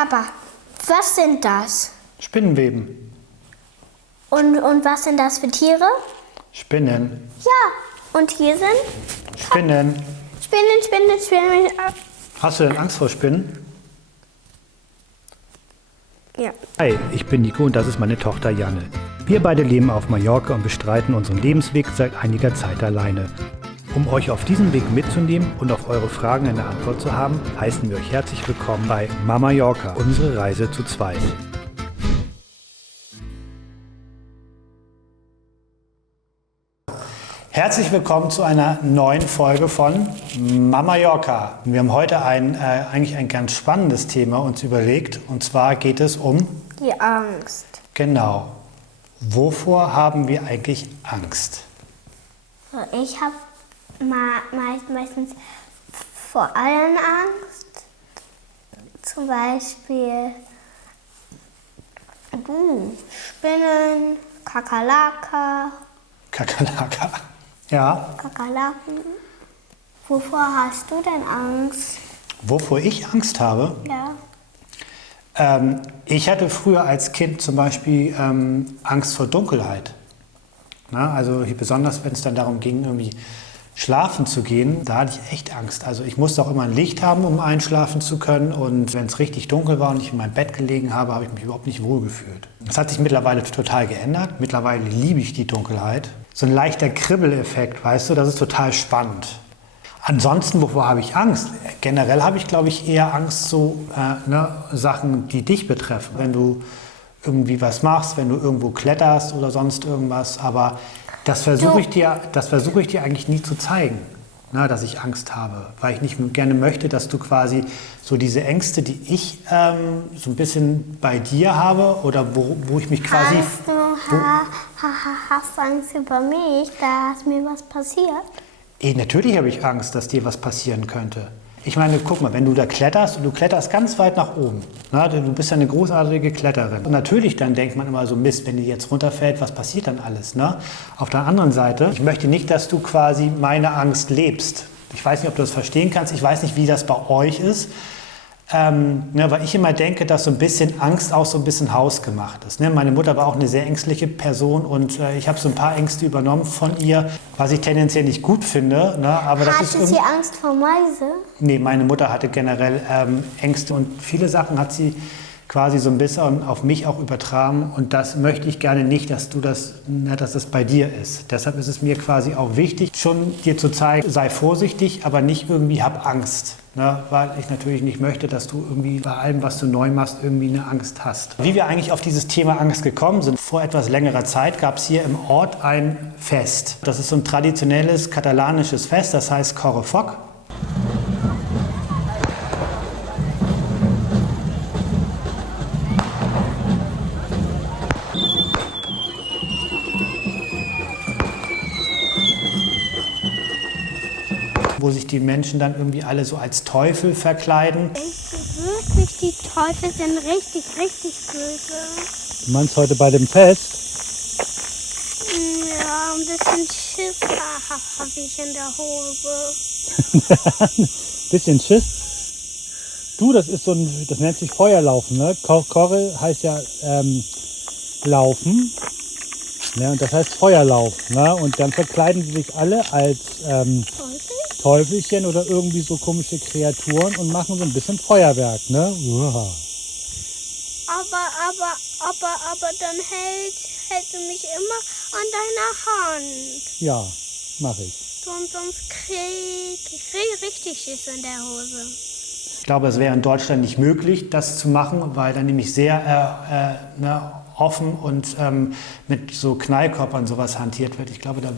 Papa, was sind das? Spinnenweben. Und was sind das für Tiere? Spinnen. Ja, und hier sind? Spinnen. Spinnen. Hast du denn Angst vor Spinnen? Ja. Hi, ich bin Nico und das ist meine Tochter Janne. Wir beide leben auf Mallorca und bestreiten unseren Lebensweg seit einiger Zeit alleine. Um euch auf diesem Weg mitzunehmen und auf eure Fragen eine Antwort zu haben, heißen wir euch herzlich willkommen bei Mama-Yorca, unsere Reise zu zweit. Herzlich willkommen zu einer neuen Folge von Mama-Yorca. Wir haben heute eigentlich ein ganz spannendes Thema uns überlegt, und zwar geht es um Die Angst. Genau. Wovor haben wir eigentlich Angst? Ich habe meistens vor allem Angst. Zum Beispiel Spinnen, Kakerlaken. Ja. Kakerlaken. Wovor hast du denn Angst? Wovor ich Angst habe? Ja. Ich hatte früher als Kind zum Beispiel Angst vor Dunkelheit. Na, also besonders, wenn es dann darum ging, irgendwie schlafen zu gehen, da hatte ich echt Angst. Also ich musste auch immer ein Licht haben, um einschlafen zu können. Und wenn es richtig dunkel war und ich in meinem Bett gelegen habe, habe ich mich überhaupt nicht wohlgefühlt. Das hat sich mittlerweile total geändert. Mittlerweile liebe ich die Dunkelheit. So ein leichter Kribbeleffekt, weißt du, das ist total spannend. Ansonsten, wovor habe ich Angst? Generell habe ich, glaube ich, eher Angst, so Sachen, die dich betreffen. Wenn du irgendwie was machst, wenn du irgendwo kletterst oder sonst irgendwas. Aber das versuche ich dir eigentlich nie zu zeigen, dass ich Angst habe. Weil ich nicht gerne möchte, dass du quasi so diese Ängste, die ich so ein bisschen bei dir habe oder wo ich mich quasi... Hast du Angst über mich, dass mir was passiert? Natürlich habe ich Angst, dass dir was passieren könnte. Ich meine, guck mal, wenn du da kletterst und du kletterst ganz weit nach oben, du bist ja eine großartige Kletterin. Und natürlich dann denkt man immer so, Mist, wenn die jetzt runterfällt, was passiert dann alles? Ne? Auf der anderen Seite, ich möchte nicht, dass du quasi meine Angst lebst. Ich weiß nicht, ob du das verstehen kannst. Ich weiß nicht, wie das bei euch ist. Weil ich immer denke, dass so ein bisschen Angst auch so ein bisschen hausgemacht ist. Meine Mutter war auch eine sehr ängstliche Person und ich habe so ein paar Ängste übernommen von ihr, was ich tendenziell nicht gut finde. Aber das Hatte sie Angst vor Mäuse? Nee, meine Mutter hatte generell Ängste und viele Sachen hat sie quasi so ein bisschen auf mich auch übertragen und das möchte ich gerne nicht, dass das bei dir ist. Deshalb ist es mir quasi auch wichtig, schon dir zu zeigen, sei vorsichtig, aber nicht irgendwie hab Angst. Weil ich natürlich nicht möchte, dass du irgendwie bei allem, was du neu machst, irgendwie eine Angst hast. Wie wir eigentlich auf dieses Thema Angst gekommen sind, vor etwas längerer Zeit gab es hier im Ort ein Fest. Das ist so ein traditionelles katalanisches Fest, das heißt Correfoc. Wo sich die Menschen dann irgendwie alle so als Teufel verkleiden. Wirklich, die Teufel sind richtig böse. Du meinst heute bei dem Fest? Ja, ein bisschen Schiss habe ich in der Hose. Bisschen Schiss? Du, das nennt sich Feuerlaufen, ne? Korre heißt ja Laufen. Ja, und das heißt Feuerlauf. Ne? Und dann verkleiden sie sich alle als Teufelchen oder irgendwie so komische Kreaturen und machen so ein bisschen Feuerwerk. Ne? Uah. Aber dann hältst du mich immer an deiner Hand. Ja, mache ich. Sonst krieg ich richtig Schiss in der Hose. Ich glaube, es wäre in Deutschland nicht möglich, das zu machen, weil dann nämlich sehr offen und mit so Knallkörpern sowas hantiert wird. Ich glaube, das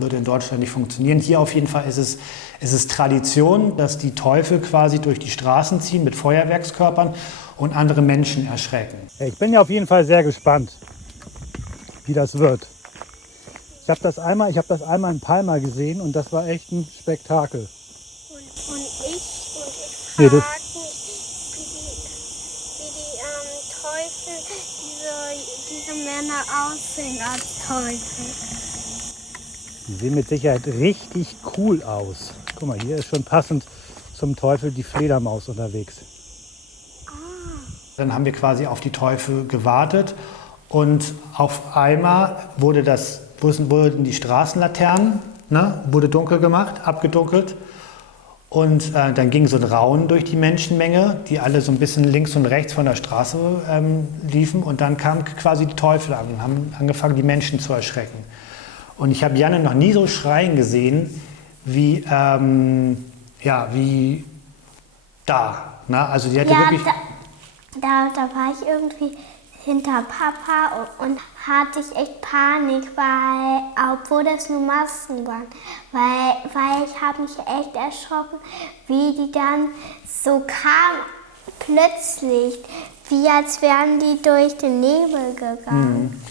würde in Deutschland nicht funktionieren. Hier auf jeden Fall ist es Tradition, dass die Teufel quasi durch die Straßen ziehen mit Feuerwerkskörpern und andere Menschen erschrecken. Ich bin ja auf jeden Fall sehr gespannt, wie das wird. Ich habe das einmal in Palma gesehen und das war echt ein Spektakel. Und ich frage mich, wie die Teufel, diese Männer aussehen als Teufel. Die sehen mit Sicherheit richtig cool aus. Guck mal, hier ist schon passend zum Teufel die Fledermaus unterwegs. Dann haben wir quasi auf die Teufel gewartet und auf einmal wurden die Straßenlaternen, ne, wurde dunkel gemacht, abgedunkelt. Und dann ging so ein Raunen durch die Menschenmenge, die alle so ein bisschen links und rechts von der Straße liefen. Und dann kamen quasi die Teufel an und haben angefangen, die Menschen zu erschrecken. Und ich habe Janne noch nie so schreien gesehen wie, wie da. Na, also die hatte wirklich... Da war ich irgendwie hinter Papa und hatte ich echt Panik, weil, obwohl das nur Masken waren, weil ich habe mich echt erschrocken, wie die dann so kamen, plötzlich, wie als wären die durch den Nebel gegangen.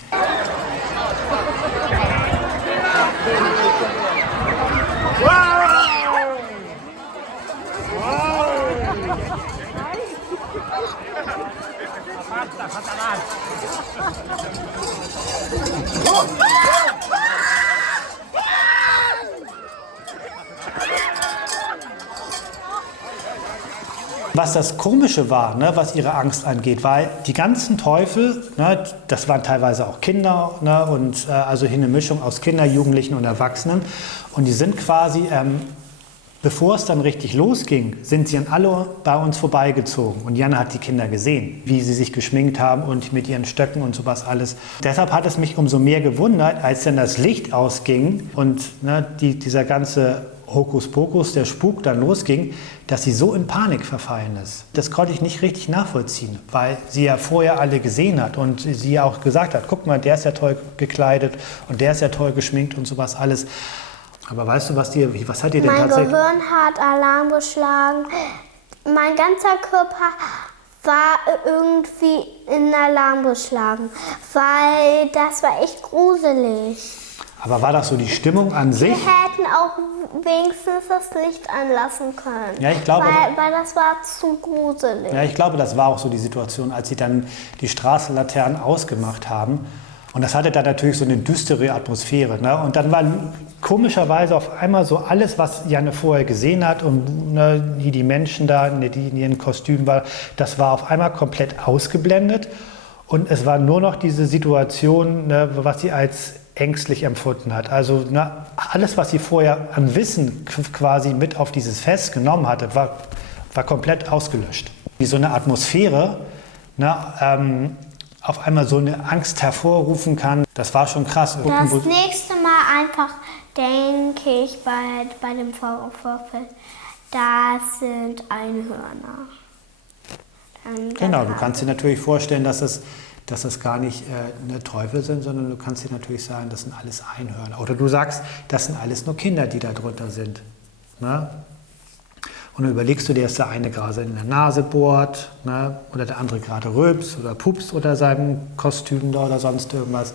Was das Komische war, ne, was ihre Angst angeht, weil die ganzen Teufel, ne, das waren teilweise auch Kinder, ne, und also hier eine Mischung aus Kindern, Jugendlichen und Erwachsenen. Und die sind quasi, bevor es dann richtig losging, sind sie an alle bei uns vorbeigezogen. Und Janne hat die Kinder gesehen, wie sie sich geschminkt haben und mit ihren Stöcken und sowas alles. Deshalb hat es mich umso mehr gewundert, als dann das Licht ausging und ne, dieser ganze Hokuspokus, der Spuk dann losging, dass sie so in Panik verfallen ist. Das konnte ich nicht richtig nachvollziehen, weil sie ja vorher alle gesehen hat und sie ja auch gesagt hat, guck mal, der ist ja toll gekleidet und der ist ja toll geschminkt und sowas alles. Aber weißt du, was hat dir denn tatsächlich... Mein Gehirn hat Alarm geschlagen. Mein ganzer Körper war irgendwie in Alarm geschlagen, weil das war echt gruselig. Aber war das so die Stimmung an sich? Wir hätten auch wenigstens das Licht anlassen können. Ja, ich glaube, weil das war zu gruselig. Ja, ich glaube, das war auch so die Situation, als sie dann die Straßenlaternen ausgemacht haben. Und das hatte dann natürlich so eine düstere Atmosphäre. Ne? Und dann war komischerweise auf einmal so alles, was Janne vorher gesehen hat und ne, die Menschen da, die in ihren Kostümen waren, das war auf einmal komplett ausgeblendet. Und es war nur noch diese Situation, ne, was sie als ängstlich empfunden hat. Also ne, alles, was sie vorher an Wissen quasi mit auf dieses Fest genommen hatte, war komplett ausgelöscht. Wie so eine Atmosphäre, ne, auf einmal so eine Angst hervorrufen kann, das war schon krass. Das nächste Mal einfach, denke ich, bei dem Vorfeld, das sind Einhörner. Genau, du kannst dir natürlich vorstellen, dass das gar nicht Teufel sind, sondern du kannst dir natürlich sagen, das sind alles Einhörner. Oder du sagst, das sind alles nur Kinder, die da drunter sind. Ne? Und dann überlegst du dir, dass der eine gerade in der Nase bohrt, ne? Oder der andere gerade rülpst oder pupst oder seinem Kostüm da oder sonst irgendwas.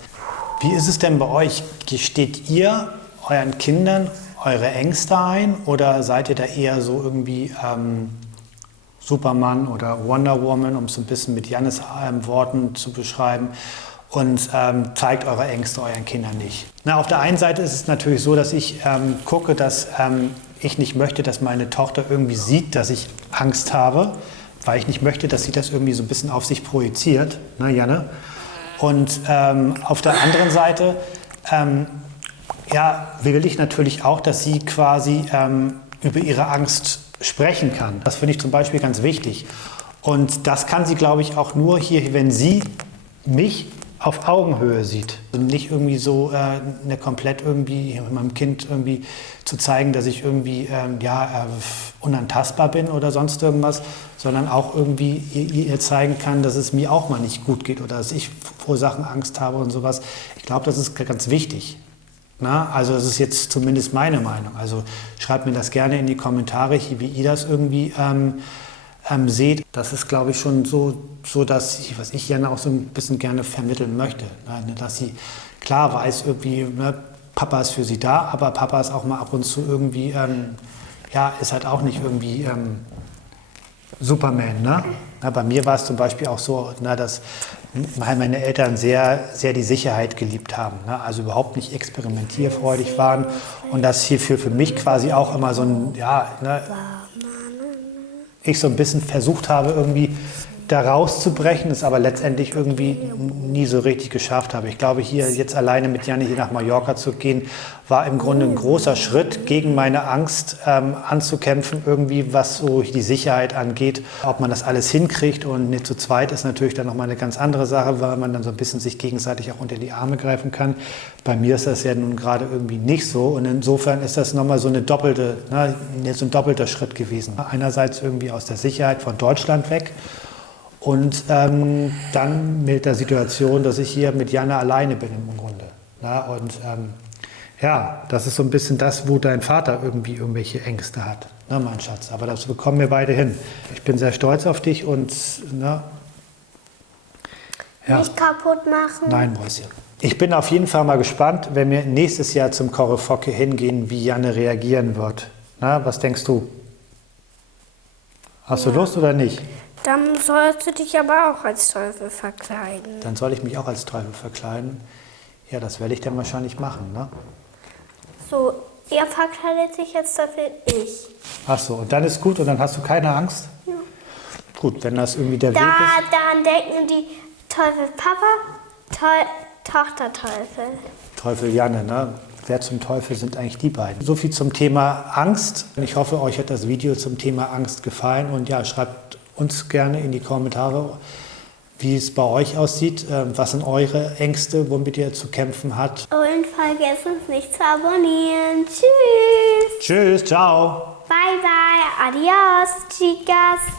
Wie ist es denn bei euch? Gesteht ihr euren Kindern eure Ängste ein oder seid ihr da eher so irgendwie Superman oder Wonder Woman, um es ein bisschen mit Jannes Worten zu beschreiben, und zeigt eure Ängste euren Kindern nicht? Na, auf der einen Seite ist es natürlich so, dass ich gucke, dass ich nicht möchte, dass meine Tochter irgendwie sieht, dass ich Angst habe, weil ich nicht möchte, dass sie das irgendwie so ein bisschen auf sich projiziert, ne, Janne? Und auf der anderen Seite will ich natürlich auch, dass sie quasi über ihre Angst sprechen kann. Das finde ich zum Beispiel ganz wichtig. Und das kann sie, glaube ich, auch nur hier, wenn sie mich auf Augenhöhe sieht. Und nicht irgendwie so komplett irgendwie meinem Kind irgendwie zu zeigen, dass ich irgendwie unantastbar bin oder sonst irgendwas, sondern auch irgendwie ihr zeigen kann, dass es mir auch mal nicht gut geht oder dass ich vor Sachen Angst habe und sowas. Ich glaube, das ist ganz wichtig. Na, also das ist jetzt zumindest meine Meinung. Also schreibt mir das gerne in die Kommentare, wie ihr das irgendwie seht. Das ist, glaube ich, schon so dass was ich Janne auch so ein bisschen gerne vermitteln möchte. Ne? Dass sie klar weiß, irgendwie, ne, Papa ist für sie da, aber Papa ist auch mal ab und zu irgendwie, ist halt auch nicht irgendwie Superman. Ne? Na, bei mir war es zum Beispiel auch so, dass meine Eltern sehr, sehr die Sicherheit geliebt haben. Ne? Also überhaupt nicht experimentierfreudig waren. Und das hierfür für mich quasi auch immer so ein, ich so ein bisschen versucht habe, irgendwie da rauszubrechen, es aber letztendlich irgendwie nie so richtig geschafft habe. Ich glaube, hier jetzt alleine mit Janne hier nach Mallorca zu gehen, war im Grunde ein großer Schritt, gegen meine Angst anzukämpfen, irgendwie was so die Sicherheit angeht. Ob man das alles hinkriegt und nicht zu zweit ist natürlich dann nochmal eine ganz andere Sache, weil man dann so ein bisschen sich gegenseitig auch unter die Arme greifen kann. Bei mir ist das ja nun gerade irgendwie nicht so und insofern ist das nochmal so eine doppelte, jetzt ein doppelter Schritt gewesen. Einerseits irgendwie aus der Sicherheit von Deutschland weg und dann mit der Situation, dass ich hier mit Janne alleine bin im Grunde. Ja, und ja, das ist so ein bisschen das, wo dein Vater irgendwie irgendwelche Ängste hat, ne, mein Schatz. Aber das bekommen wir beide hin. Ich bin sehr stolz auf dich und ja. Nicht kaputt machen. Nein, Mäuschen. Ich bin auf jeden Fall mal gespannt, wenn wir nächstes Jahr zum Korrefocke hingehen, wie Janne reagieren wird. Na, was denkst du? Hast du Lust oder nicht? Dann sollst du dich aber auch als Teufel verkleiden. Dann soll ich mich auch als Teufel verkleiden. Ja, das werde ich dann wahrscheinlich machen, ne? So, er verkleidet sich als Teufel, ich. Ach so, und dann ist gut und dann hast du keine Angst? Ja. Gut, wenn das irgendwie der Weg ist. Dann denken die Teufel Papa, Tochter Teufel. Teufel Janne, ne? Wer zum Teufel sind eigentlich die beiden? So viel zum Thema Angst. Ich hoffe, euch hat das Video zum Thema Angst gefallen. Und ja, schreibt uns gerne in die Kommentare, wie es bei euch aussieht. Was sind eure Ängste, womit ihr zu kämpfen habt? Und vergesst uns nicht zu abonnieren. Tschüss. Tschüss, ciao. Bye, bye. Adios, chicas.